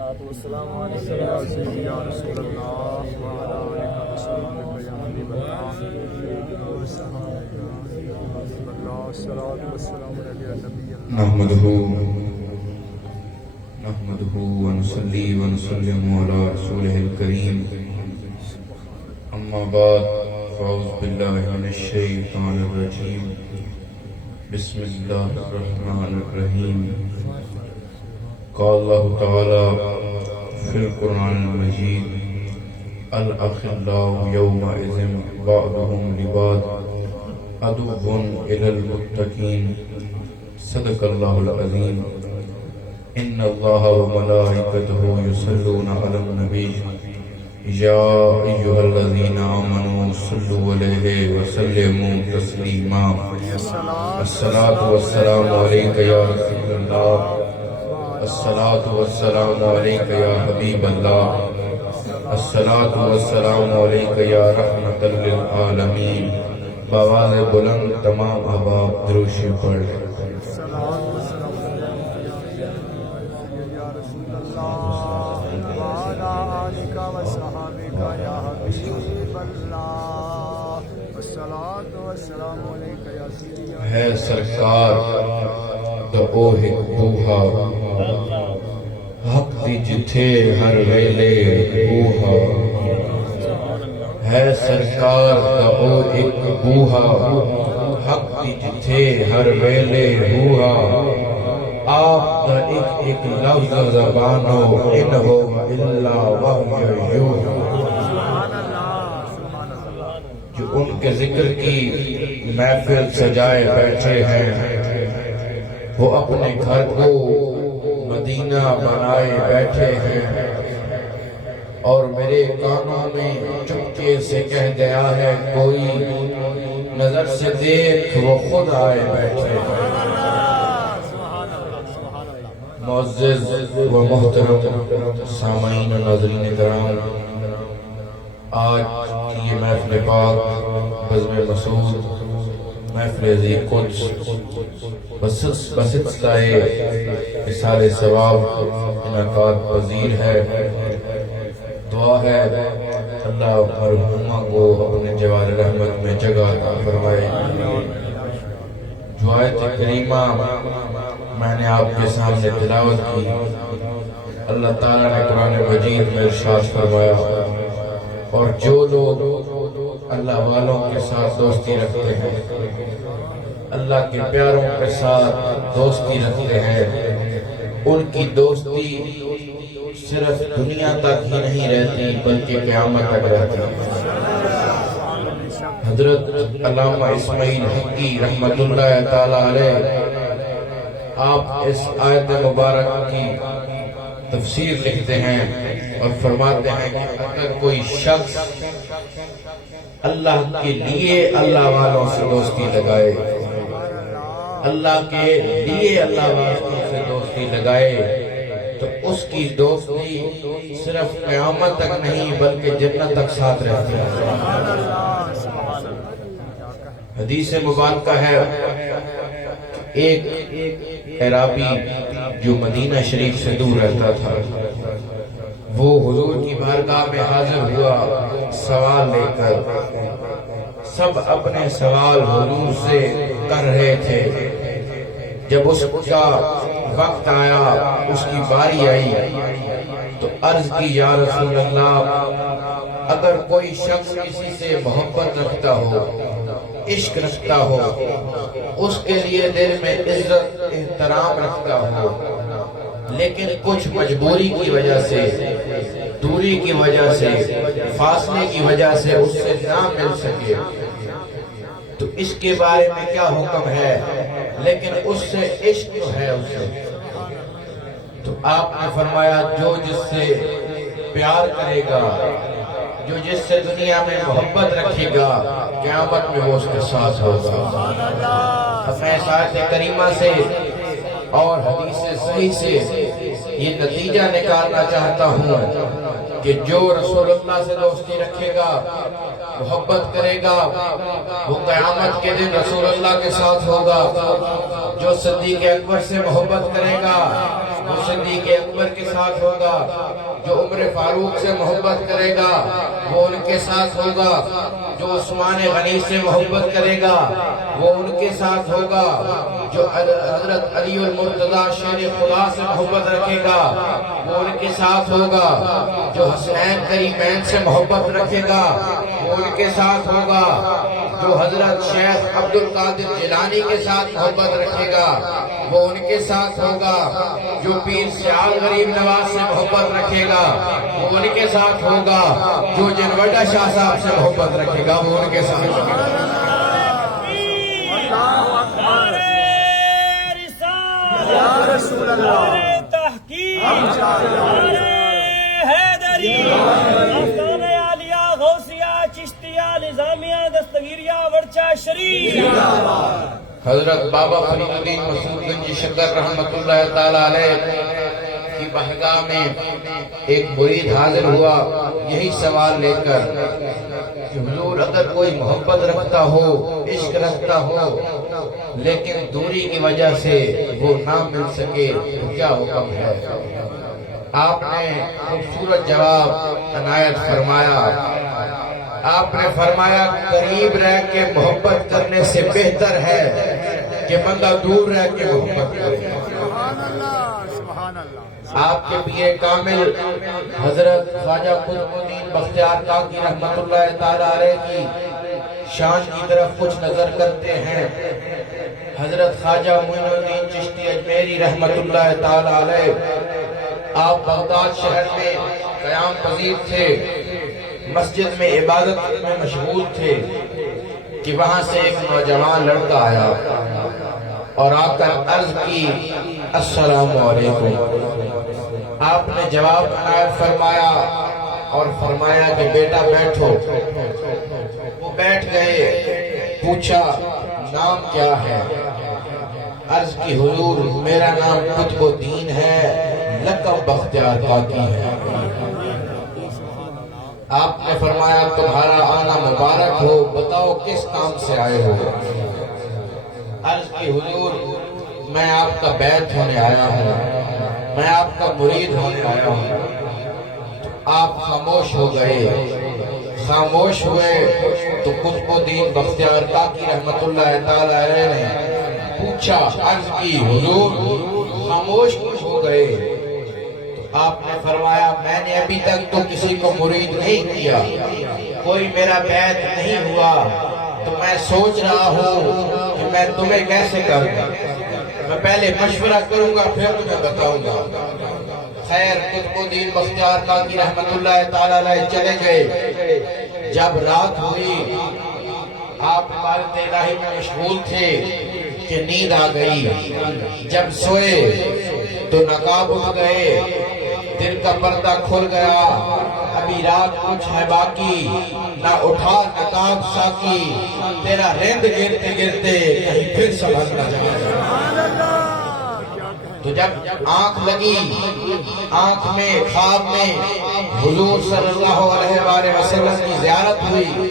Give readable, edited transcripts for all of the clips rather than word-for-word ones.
والسلام علیکم یا سیدی یا رسول اللہ وعلی آلک وصحبک یا حبیب اللہ الصلاۃ والسلام علی النبی نحمده ونصلي ونسلم على رسوله الكريم اما بعد فاعوذ بالله من الشيطان الرجيم بسم الله الرحمن الرحيم قال الله تعالى في القرآن المجيد الأخلاء يومئذ بعضهم لبعض عدو إلى المتقين صدق الله العظيم إن الله وملائكته يصلون على النبي يا أيها الذين آمنوا صلوا عليه وسلموا تسليما الصلاة والسلام عليك يا رسول الله الصلاة والسلام عليك يا حبيب الله الصلاة والسلام عليك يا رحمة للعالمين بآواز بلند تمام احباب دروشی پڑھ ہے سرکار دا اوہ بوہا حق دی جتھے ہر ویلے بوہا ہے سرکار دا اوہ ایک بوہا حق دی جتھے ہر ویلے بوہا آپ دا ایک لفظ زبانو انہو الا وحی یوحا جو ان کے ذکر کی محفل سجائے بیٹھے ہیں وہ اپنے گھر کو مدینہ بنائے بیٹھے ہیں اور میرے کانوں میں چپکے سے کہہ گیا ہے کوئی نظر سے دیکھ وہ خود آئے بیٹھے ہیں معزز و محترم سامعین و ناظرین کرام آج کی یہ محفل پاک بزم مسعود محفل ذی قدس بسلسلہ اصحار ثواب انعقاد پذیر ہے دعا ہے اللہ مرحومہ کو اپنے جوار رحمت میں جگہ عطا فرمائے جو آیت کریمہ میں نے آپ کے سامنے تلاوت کی اللہ تعالیٰ نے قرآن مجید میں ارشاد فرمایا اور جو لوگ اللہ والوں کے ساتھ دوستی رکھتے ہیں اللہ کے پیاروں کے ساتھ دوستی رکھتے ہیں ان کی دوستی صرف دنیا تک ہی نہیں رہتی بلکہ قیامت تک رہتی ہے حضرت علامہ اسماعیل حقی رحمت اللہ تعالیٰ علیہ آپ اس آیت مبارک کی تفسیر لکھتے ہیں اور فرماتے ہیں کہ اگر کوئی شخص اللہ کے لیے اللہ والوں سے دوستی لگائے اللہ کے لیے اللہ والوں سے دوستی لگائے تو اس کی دوستی صرف قیامت تک نہیں بلکہ جنت تک ساتھ رہتی ہے حدیث مبارکہ ہے ایک عرابی جو مدینہ شریف سے دور رہتا تھا وہ حضور کی بارگاہ میں حاضر ہوا سوال لے کر سب اپنے سوال حضور سے کر رہے تھے جب اس کا وقت آیا اس کی باری آئی تو عرض کی یا رسول اللہ اگر کوئی شخص کسی سے محبت رکھتا ہو عشق رکھتا ہو اس کے لیے دل میں عزت احترام رکھتا ہو لیکن کچھ مجبوری کی وجہ سے دوری کی وجہ سے فاصلے کی وجہ سے اس سے نہ مل سکے تو اس کے بارے میں کیا حکم ہے لیکن اس سے عشق ہے اس سے تو آپ نے فرمایا جو جس سے پیار کرے گا جو جس سے دنیا میں محبت رکھے گا قیامت میں وہ اس کے ساتھ ہوگا میں اس آیت کریمہ سے اور حدیث صحیح سے یہ نتیجہ نکالنا چاہتا ہوں کہ جو رسول اللہ سے دوستی رکھے گا محبت کرے گا وہ قیامت کے دن رسول اللہ کے ساتھ ہوگا جو صدیق اکبر سے محبت کرے گا وہ صدیق اکبر کے ساتھ ہوگا، جو عمر فاروق سے محبت کرے گا وہ ان کے ساتھ ہوگا، جو عثمان غنی سے محبت کرے گا وہ ان کے ساتھ ہوگا، جو حضرت علی المرتضیٰ شیر خدا سے محبت رکھے گا وہ ان کے ساتھ ہوگا، جو حسنین کریمین سے محبت رکھے گا وہ ان کے ساتھ ہوگا، جو حضرت شیخ عبد القادر جیلانی کے ساتھ محبت رکھے گا وہ ان کے ساتھ ہوگا، جو پیر سیال غریب نواز سے محبت رکھے گا وہ ان کے ساتھ ہوگا، جو جنوڈا شاہ صاحب سے محبت رکھے گا وہ ان کے ساتھ ہوگا۔ یا رسول اللہ، تحقیق حیدری آستان عالیہ غوثیہ چشتیہ نظامیہ دستگیریہ ورچہ شریف۔ حضرت بابا فرید الدین مسعود گنجی شکر رحمت اللہ تعالی علیہ کی بارگاہ میں ایک مرید حاضر ہوا یہی سوال لے کر کہ حضور اگر کوئی محبت رکھتا ہو، عشق رکھتا ہو، لیکن دوری کی وجہ سے وہ نہ مل سکے تو کیا حکم ہے؟ آپ نے خوبصورت جواب عنایت فرمایا۔ آپ نے فرمایا قریب رہ کے محبت کرنے سے بہتر ہے کہ بندہ دور رہ کے محبت کرے۔ سبحان اللہ، سبحان اللہ۔ آپ کے پیر کامل حضرت خواجہ قطب الدین بختیار کاکی رحمت اللہ تعالی علیہ کی شان کی طرف کچھ نظر کرتے ہیں۔ حضرت خواجہ معین الدین چشتی اجمیری رحمت اللہ تعالی علیہ آپ بغداد شہر میں قیام پذیر تھے، مسجد میں عبادت میں مشغول تھے کہ وہاں سے ایک نوجوان لڑکا آیا اور آ کر عرض کی السلام علیکم۔ آپ نے جواب عنایت فرمایا اور فرمایا کہ بیٹا بیٹھو۔ وہ بیٹھ گئے، پوچھا نام کیا ہے؟ عرض کی حضور میرا نام قطب الدین ہے، لقب بختیار کاکی ہے۔ آپ نے فرمایا تمہارا آنا مبارک ہو، بتاؤ کس کام سے آئے ہو؟ عرض کی حضور میں آپ کا بیعت ہونے آیا ہوں، میں آپ کا مرید ہونے آیا ہوں۔ آپ خاموش ہو گئے، خاموش ہوئے تو قطب الدین بختیار کاکی رحمت اللہ تعالی علیہ نے پوچھا، عرض کی حضور خاموش ہو گئے؟ آپ نے فرمایا میں نے ابھی تک تو کسی کو مرید نہیں کیا، کوئی میرا بیعت نہیں ہوا، تو میں سوچ رہا ہوں کہ میں تمہیں کیسے کروں، میں پہلے مشورہ کروں گا پھر تمہیں بتاؤں گا۔ خیر قطب الدین بختیار کاکی رحمت اللہ تعالی علیہ چلے گئے۔ جب رات ہوئی آپ عبادت الہی میں مشغول تھے کہ نیند آ گئی، جب سوئے تو نقاب اٹھ گئے، دل کا پردہ کھل گیا، ابھی رات کچھ ہے باقی، نہ اٹھا نقاب ساکی، تیرا رند گرتے گرتے کہیں پھر سبز نہ جائے۔ تو جب آنکھ لگی، آنکھ میں خواب میں حضور صلی اللہ علیہ وآلہ وسلم کی زیارت ہوئی،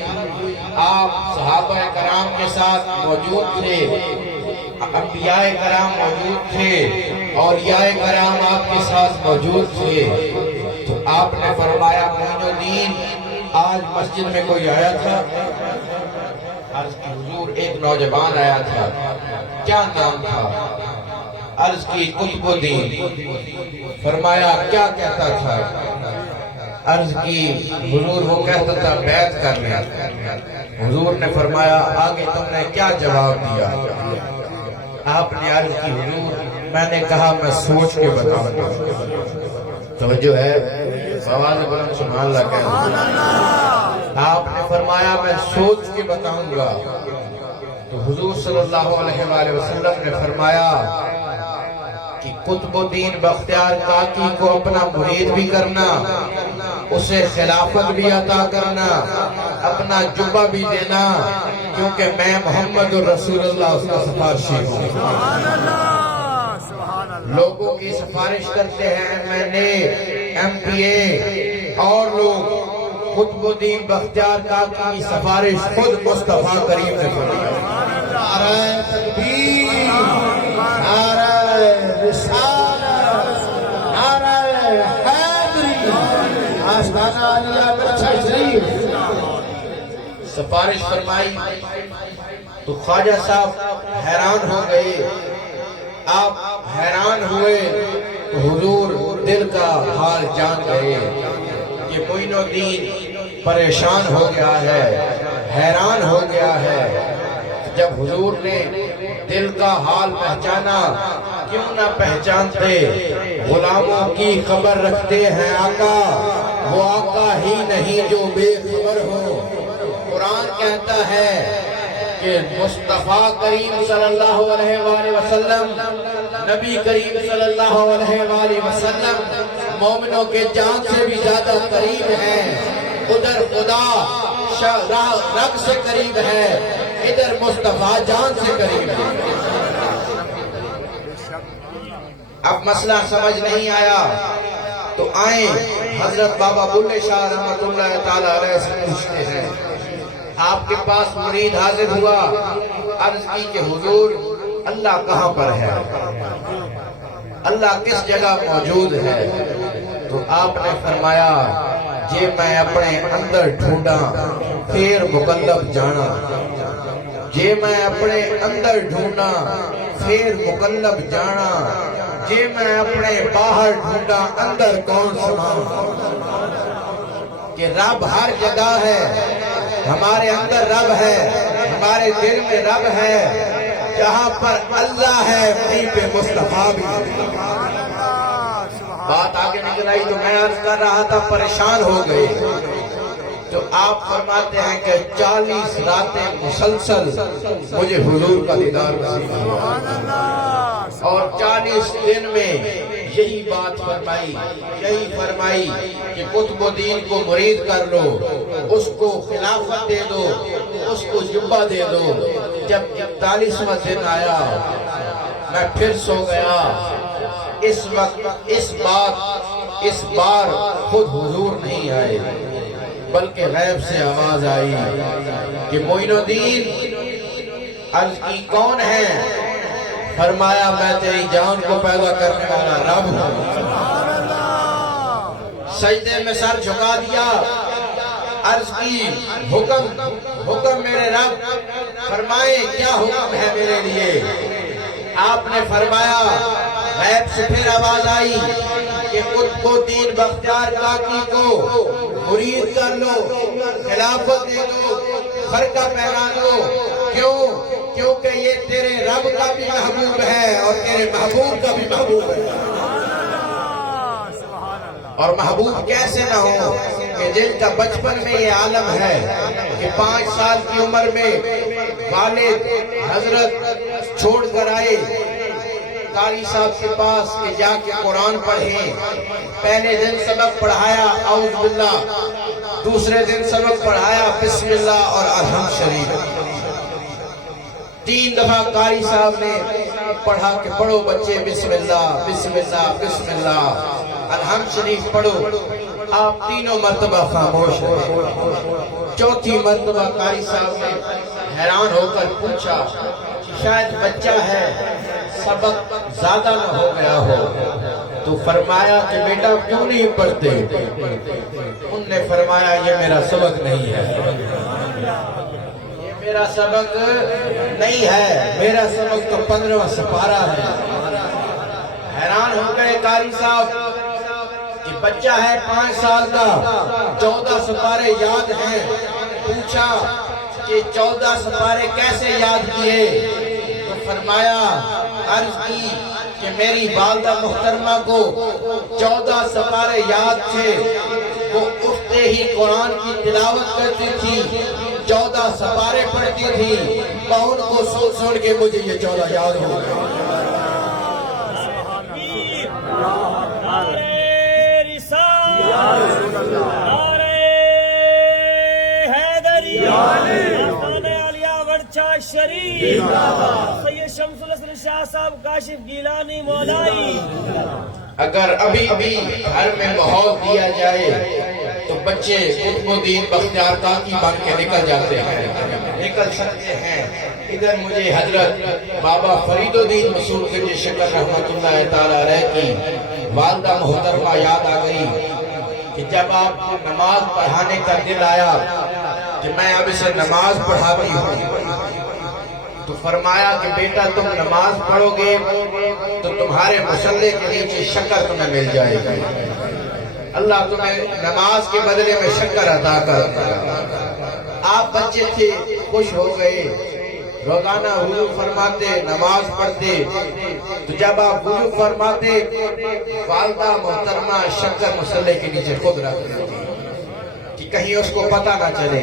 آپ صحابہ کرام کے ساتھ موجود تھے، انبیاء کرام موجود تھے، اولیاء کرام آپ کے ساتھ موجود تھے۔ تو آپ نے فرمایا معین الدین آج مسجد میں کوئی آیا تھا؟ عرض کی حضور ایک نوجوان آیا تھا، کیا نام تھا؟ عرض کی قطب الدین۔ فرمایا کیا کہتا تھا؟ عرض کی حضور وہ کہتا تھا بیعت کر لیا۔ حضور نے فرمایا آگے تم نے کیا جواب دیا؟ آپ نے عرض کی حضور میں نے کہا میں سوچ کے بتاؤں گا۔ توجہ ہے، آواز بلند سبحان اللہ کہنا۔ آپ نے فرمایا میں سوچ کے بتاؤں گا۔ تو حضور صلی اللہ علیہ وآلہ وسلم نے فرمایا کہ قطب الدین بختیار کاکی کو اپنا مرید بھی کرنا، اسے خلافت بھی عطا کرنا، اپنا جبہ بھی دینا، کیونکہ میں محمد الرسول اللہ اس کا سفارشی ہوں۔ لوگوں کی سفارش کرتے ہیں MLA MP اور لوگ، قطب الدین بختیار کاکی کی سفارش خود مصطفیٰ کریم نے فرمائی۔ نعرہ تکبیر، نعرہ رسالت، آستانہ عالیہ ورچہ شریف سفارش فرمائی تو خواجہ صاحب حیران ہو گئے. آپ حیران ہوئے تو حضور دل کا حال جان گئے کہ معین الدین پریشان ہو گیا ہے, حیران ہو گیا ہے. جب حضور نے دل کا حال پہچانا, کیوں نہ پہچانتے, غلاموں کی خبر رکھتے ہیں آقا, وہ آقا ہی نہیں جو بے خبر ہو. قرآن کہتا ہے کہ مصطفیٰ کریم صلی اللہ علیہ وآلہ وسلم, نبی کریم صلی اللہ علیہ وآلہ وسلم مومنوں کے جان سے بھی زیادہ قریب ہیں. ادھر خدا رگ سے قریب ہے, ادھر مصطفیٰ جان سے قریب ہے. اب مسئلہ سمجھ نہیں آیا تو آئیں حضرت بابا بلے شاہ رحمت اللہ تعالیٰ علیہ سے پوچھتے ہیں. آپ کے پاس مرید حاضر ہوا, عرض کی کہ حضور اللہ کہاں پر ہے, اللہ کس جگہ موجود ہے؟ تو آپ نے فرمایا جے میں اپنے اندر ڈھونڈا پھر مقلب جانا, جے میں اپنے اندر ڈھونڈا پھر مقلب جانا, جے میں اپنے باہر ڈھونڈا اندر کون سما. کہ رب ہر جگہ ہے, ہمارے اندر رب ہے, ہمارے دل میں رب ہے. جہاں پر اللہ ہے وہیں پہ مصطفیٰ بھی. بات آگے نکل آئی تو میں عرض کر رہا تھا پریشان ہو گئے. تو آپ فرماتے ہیں کہ 40 راتیں مسلسل مجھے حضور کا دیدار نصیب ہوا, اور 40 دن میں یہی بات فرمائی, یہی فرمائی کہ قطب الدین کو مرید کر لو, اس کو خلافت دے دو, اس کو جبہ دے دو. جب 41واں دن آیا میں پھر سو گیا. اس وقت اس بار خود حضور نہیں آئے بلکہ غیب سے آواز آئی کہ معین الدین. عرض کی کون ہے؟ فرمایا میں تیری جان کو پیدا کرنے والا رب ہوں. سجدے میں سر جھکا دیا, عرض کی حکم میرے رب, فرمائے کیا حکم ہے میرے لیے؟ آپ نے فرمایا, غیب سے پھر آواز آئی کہ قطب الدین بختیار کاکی کو مرید کر لو, خلافت دے دو, خرقہ پہنا دو. کیوں؟ کیونکہ یہ تیرے رب کا بھی محبوب ہے اور تیرے محبوب کا بھی محبوب ہے. اور محبوب کیسے نہ ہو کہ جن کا بچپن میں یہ عالم ہے کہ 5 سال کی عمر میں والد حضرت چھوڑ کر آئے قاری صاحب کے پاس کہ جا کے قرآن پڑھیں. پہلے دن سبق پڑھایا اعوذ باللہ, دوسرے دن سبق پڑھایا بسم اللہ اور الحمد شریف. 3 دفعہ قاری صاحب نے پڑھا کہ پڑھو بچے بسم اللہ بسم اللہ بسم اللہ, الحمد شریف پڑھو. آپ 3 مرتبہ خاموش رہے. 4تھی مرتبہ قاری صاحب نے حیران ہو کر پوچھا شاید بچہ ہے, سبق زیادہ نہ ہو گیا ہو. تو فرمایا کہ بیٹا کیوں نہیں پڑھتے؟ ان نے فرمایا یہ میرا سبق نہیں ہے, یہ میرا سبق نہیں ہے, میرا سبق تو 15واں سپارہ ہے. حیران ہو گئے قاری صاحب کہ بچہ ہے 5 سال کا, 14 سپارے یاد ہیں. پوچھا کہ 14 سپارے کیسے یاد کیے؟ تو فرمایا, عرض کی کہ میری والدہ محترمہ کو 14 سپارے یاد تھے, وہ اٹھتے ہی قرآن کی تلاوت کرتی تھی, 14 سپارے پڑھتی تھی. میں ان کو سن کے مجھے یہ 14 یاد ہو گئے. شریف سید شمس الحسن شاہ صاحب کاشف گیلانی مولائی. اگر ابھی گھر میں ماحول دیا جائے تو بچے قطب الدین بختیار کاکی بن کے نکل جاتے ہیں, نکل سکتے ہیں. ادھر مجھے حضرت بابا فرید الدین مسعود گنج شکر رحمت اللہ تعالی علیہ کی والدہ محترمہ یاد آ گئی کہ جب آپ کو نماز پڑھانے کا دل آیا کہ میں اب اسے نماز پڑھاتی ہوں، تو فرمایا کہ بیٹا تم نماز پڑھو گے تو تمہارے مصلے کے نیچے شکر تمہیں مل جائے گی، اللہ تمہیں نماز کے بدلے میں شکر عطا کرے گا۔ آپ بچے تھے، خوش ہو گئے، روزانہ وضو فرماتے، نماز پڑھتے، تو جب آپ وضو فرماتے والدہ محترمہ شکر مصلے کے نیچے خود رکھ دیتی کہ کہیں اس کو پتہ نہ چلے۔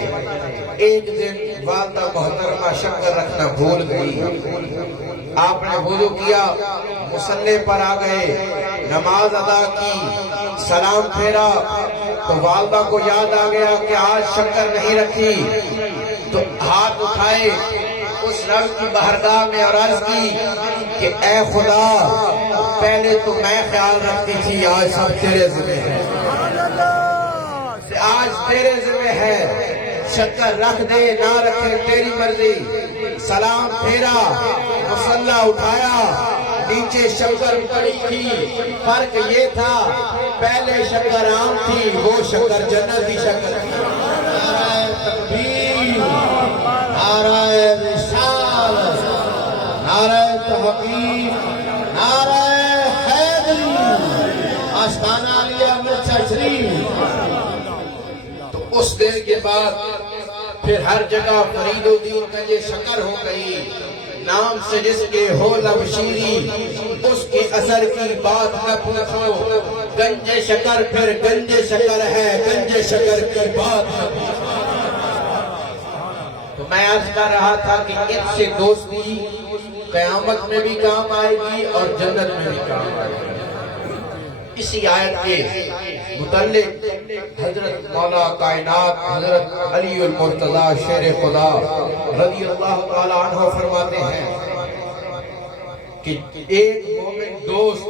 ایک دن والدہ محترمہ شکر رکھنا بھول گئی، آپ نے وضو کیا، مصلے پر آ گئے، نماز ادا کی، سلام پھیرا تو والدہ کو یاد آ گیا کہ آج شکر نہیں رکھی، تو ہاتھ اٹھائے اس رب کی بارگاہ میں اور عرض کی کہ اے خدا، پہلے تو میں خیال رکھتی تھی، آج سب تیرے ذمہ ہے، آج تیرے ذمہ ہے، شکر رکھ دے نہ رکھے تیری مرضی۔ سلام پھیرا، مصلا اٹھایا، نیچے شکر پڑی تھی، فرق یہ تھا پہلے شکر عام تھی، وہ شکر جنتی شکر تھی۔ نعرہ تکبیر، نعرہ رسالت، نعرہ تحقیق، نعرہ حیدری، آستانہ علیہ امرتسر شریف۔ تو اس دن کے بعد پھر ہر جگہ فرید الدین گنج شکر ہو گئی، نام سے جس کے ہو لب شیری، اس کے اثر کی بات نہ پوچھو، گنج شکر پھر گنج شکر ہے، گنج شکر کی بات نہ پوچھو۔ تو میں عرض کر رہا تھا کہ ان سے دوستی قیامت میں بھی کام آئے گی اور جنت میں بھی کام آئے گی۔ اسی آیت کے متعلق حضرت مولا کائنات حضرت علی المرتضی شیر خدا رضی اللہ تعالی عنہ فرماتے ہیں کہ ایک مومن دوست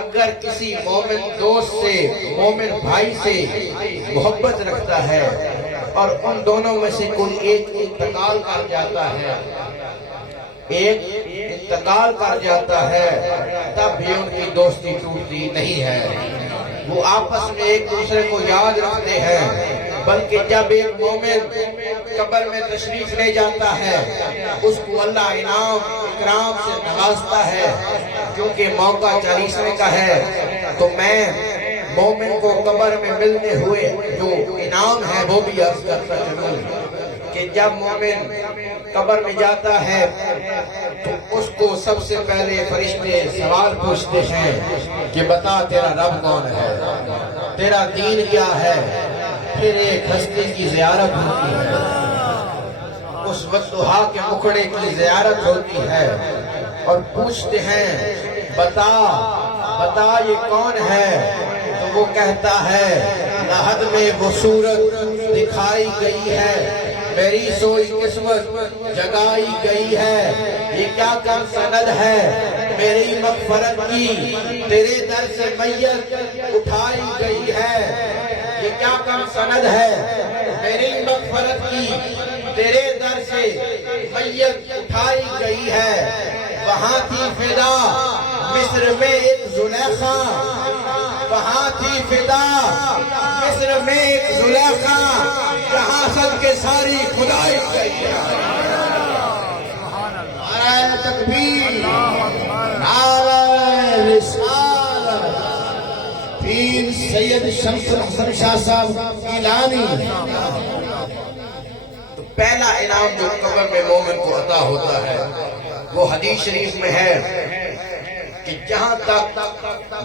اگر کسی مومن دوست سے، مومن بھائی سے محبت رکھتا ہے اور ان دونوں میں سے کوئی ایک انتقال کر جاتا ہے، تب بھی ان کی دوستی ٹوٹتی نہیں ہے، وہ آپس میں ایک دوسرے کو یاد رکھتے ہیں، بلکہ جب ایک مومن قبر میں تشریف لے جاتا ہے اس کو اللہ انعام اکرام سے نوازتا ہے، کیونکہ موقع 40ویں کا ہے۔ تو میں مومن کو قبر میں ملنے ہوئے جو انعام ہے وہ بھی عرض کرتا چلوں کہ جب مومن قبر میں جاتا ہے تو اس کو سب سے پہلے فرشتے سوال پوچھتے ہیں کہ بتا تیرا رب کون ہے، تیرا دین کیا ہے۔ پھر ایک ہستی کی زیارت ہوتی ہے، اس وقتہا کے مکھڑے کی زیارت ہوتی ہے اور پوچھتے ہیں بتا یہ کون ہے، تو وہ کہتا ہے لحد میں وہ صورت دکھائی گئی ہے، میری سوئی قسمت جگائی گئی ہے، یہ کیا کر سند ہے میری مغفرت کی، تیرے در سے میت اٹھائی گئی ہے، یہ کیا کر سند ہے میری مغفرت کی، تیرے در سے میت اٹھائی گئی ہے۔ وہاں تھی فدا مصر میں ایک زلیخا، وہاں تھی فدا مصر میں ایک زلیخا، جہاں سب کے ساری خدائی گئی ہے۔ نعرہ تکبیر، نعرہ رسالت، پیر سید شمس الحسن شاہ صاحب گیلانی۔ تو پہلا انعام جو قبر میں مومن کو عطا ہوتا ہے وہ حدیث شریف میں ہے کہ جہاں تک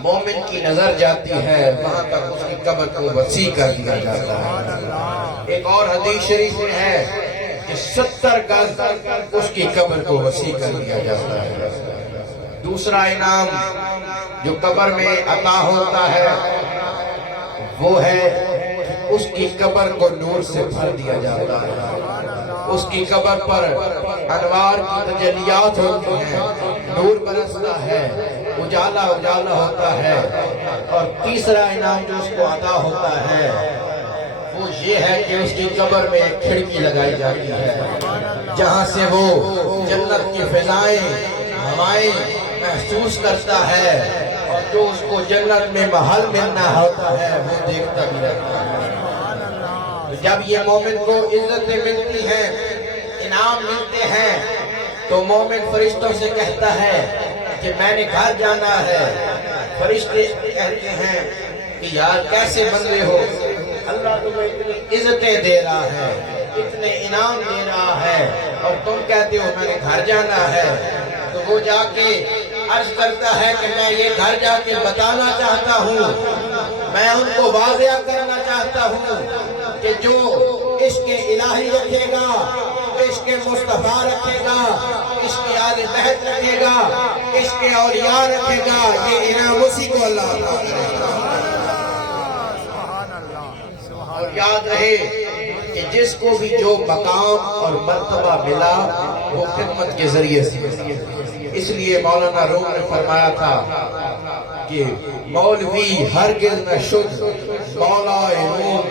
مومن کی نظر جاتی ہے وہاں تک اس کی قبر کو وسیع کر دیا جاتا ہے۔ ایک اور حدیث شریف میں ہے کہ 70 گز اس کی قبر کو وسیع کر دیا جاتا ہے۔ دوسرا انعام جو قبر میں عطا ہوتا ہے وہ ہے اس کی قبر کو نور سے بھر دیا جاتا ہے، اس کی قبر پر انوار کی تجلیات ہوتی ہیں، نور برستا ہے، اجالا ہوتا ہے۔ اور تیسرا انعام جو اس کو عطا ہوتا ہے وہ یہ ہے کہ اس کی قبر میں ایک کھڑکی لگائی جاتی ہے جہاں سے وہ جنت کی فضائیں ہوائیں محسوس کرتا ہے، اور جو اس کو جنت میں محل ملنا ہوتا ہے وہ دیکھتا بھی رہتا ہے۔ جب یہ مومن کو عزتیں ملتی ہیں، انعام ملتے ہیں، تو مومن فرشتوں سے کہتا ہے کہ میں نے گھر جانا ہے۔ فرشتے کہتے ہیں کہ یار کیسے بندے ہو، اللہ تمہیں اتنی عزتیں دے رہا ہے، اتنے انعام دے رہا ہے، اور تم کہتے ہو میں نے گھر جانا ہے۔ تو وہ جا کے عرض کرتا ہے کہ میں یہ گھر جا کے بتانا چاہتا ہوں، میں ان کو واضح کرنا چاہتا ہوں کہ جو عشق الہی رکھے گا، عشق مصطفیٰ رکھے گا، عشق آل بیت رکھے گا، عشق اولیاء رکھے گا، یہ انعام اسی کو اللہ عطا کرے گا۔ اور یاد رہے کہ جس کو بھی جو مقام اور مرتبہ ملا وہ خدمت کے ذریعے سے۔ اس لیے مولانا روم نے فرمایا تھا کہ مولوی ہرگز نہ شد مولا نور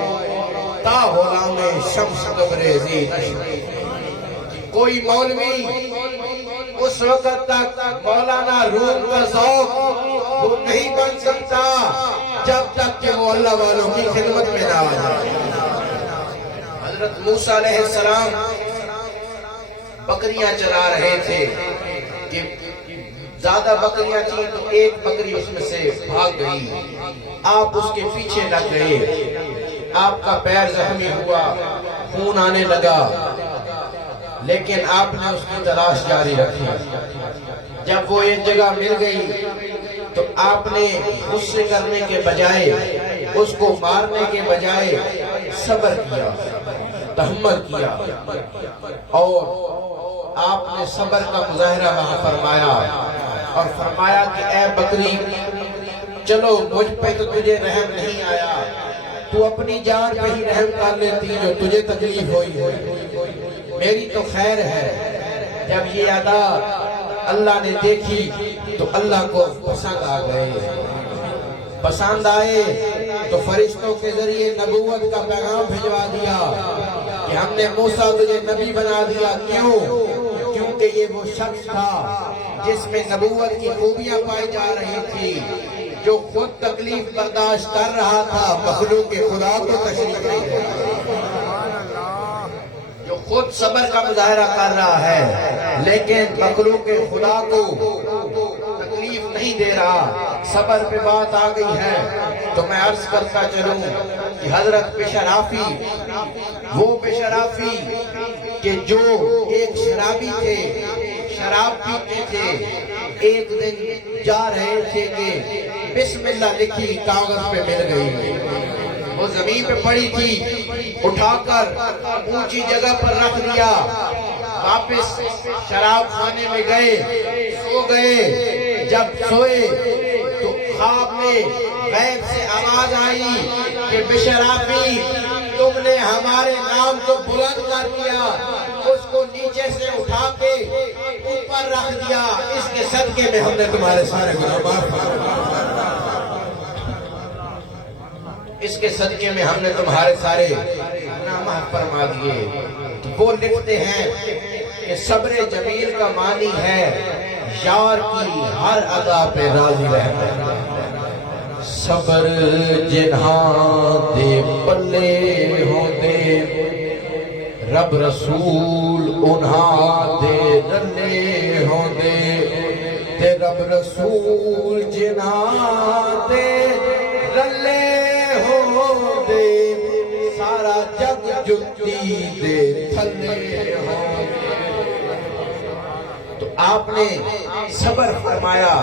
تا غلام شمس تبریزی نشد۔ کوئی مولوی اس وقت تک مولانا روم کا ذوق وہ نہیں بن سکتا جب تک کہ وہ اللہ والوں کی خدمت میں نہ آ جائے۔ حضرت موسیٰ علیہ السلام بکریاں چلا رہے تھے کہ زیادہ بکریاں تھیں تو ایک بکری اس میں سے بھاگ گئی، آپ اس کے پیچھے لگ گئے، آپ کا پیر زخمی ہوا، خون آنے لگا، لیکن آپ نے اس کی تلاش جاری رکھی۔ جب وہ ایک جگہ مل گئی تو آپ نے غصے کرنے کے بجائے، اس کو مارنے کے بجائے صبر کیا، تحمل کیا، اور آپ نے صبر کا مظاہرہ وہاں فرمایا اور فرمایا کہ اے بکری چلو مجھ پہ تو تجھے رحم نہیں آیا، تو اپنی جان پہ ہی رحم کر لیتی جو تجھے تکلیف ہوئی ہے، میری تو خیر ہے۔ جب یہ ادا اللہ نے دیکھی تو اللہ کو پسند آ گئے، پسند آئے تو فرشتوں کے ذریعے نبوت کا پیغام بھجوا دیا کہ ہم نے موسیٰ تجھے نبی بنا دیا۔ کیوں؟ کیونکہ یہ وہ شخص تھا جس میں نبوت کی خوبیاں پائی جا رہی تھی، جو خود تکلیف برداشت کر رہا تھا، مخلوق خدا کو تشریف نہیں دے رہا، جو خود صبر کا مظاہرہ کر رہا ہے لیکن مخلوق خدا کو تکلیف نہیں دے رہا۔ صبر پہ بات آ گئی ہے تو میں عرض کرتا چلوں کہ حضرت بشرافی، وہ بشرافی کہ جو ایک شرابی تھے، شراب پیتے تھے، ایک دن جا رہے تھے کہ بسم اللہ لکھی کاغذ پہ مل گئی، وہ زمین پہ پڑی تھی، اٹھا کر اونچی جگہ پر رکھ دیا، واپس شراب خانے میں گئے، سو گئے۔ جب سوئے تو خواب میں غیب سے آواز آئی کہ بشرافی تم نے ہمارے نام کو بلند کر دیا، اس کو نیچے سے اٹھا کے اوپر رکھ دیا، اس کے صدقے میں ہم نے تمہارے سارے گناہ معاف کر دیے، اس کے صدقے میں ہم نے تمہارے سارے گناہ معاف فرما دیے۔ وہ لکھتے ہیں کہ صبر جمیل کا معنی ہے یار کی ہر ادا پہ راضی رہنا۔ صبر جنہاں دے پلے ہوندے، رب رسول انہاں دے رلے ہوندے، تے رب رسول جنہاں دے رلے ہوندے، سارا جگ جتی دے تھلے ہوندے۔ تو آپ نے صبر فرمایا،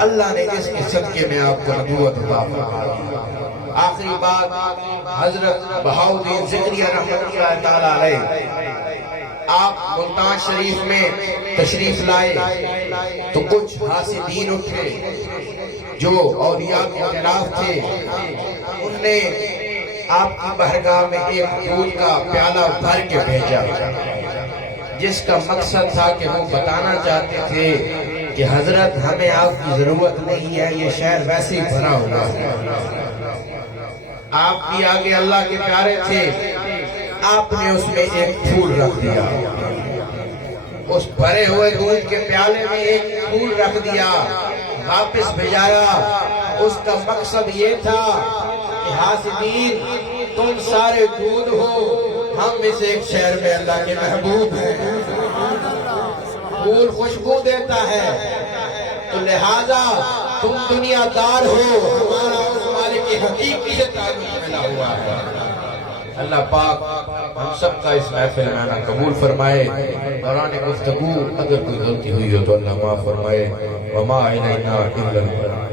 اللہ نے اس کے صدقے میں آپ کو نبوت عطا فرمائی۔ آخری بات حضرت بہاؤالدین ذکریہ رحمۃ اللہ تعالیٰ علیہ، آپ ملتان شریف میں تشریف لائے تو کچھ حاسدین اٹھے جو اولیاء کے خلاف تھے، ان نے آپ کی بارگاہ میں ایک دودھ کا پیالہ بھر کے بھیجا، جس کا مقصد تھا کہ وہ بتانا چاہتے تھے کہ حضرت ہمیں آپ کی ضرورت نہیں ہے، یہ شہر ویسے ہی بھرا ہوا ہے۔ آپ بھی آگے اللہ کے پیارے تھے، آپ نے اس میں ایک پھول رکھ دیا، اس بھرے ہوئے دودھ کے پیالے میں ایک پھول رکھ دیا، واپس بھیجایا، اس کا مقصد یہ تھا کہ حاسدین تم سارے دودھ ہو، ہم اس ایک شہر میں اللہ کے محبوب ہیں۔ پھول خوشبو دیتا ہے تو لہذا تم دنیا دار ہو، ہمارا اس مالک حقیقی سے تعلق ملا ہوا ہے۔ اللہ پاک ہم سب کا اس محفل میں آنا قبول فرمائے۔ دوران گفتگو اگر کوئی غلطی ہوئی ہو تو اللہ معاف فرمائے۔ وما علینا الا البلاغ۔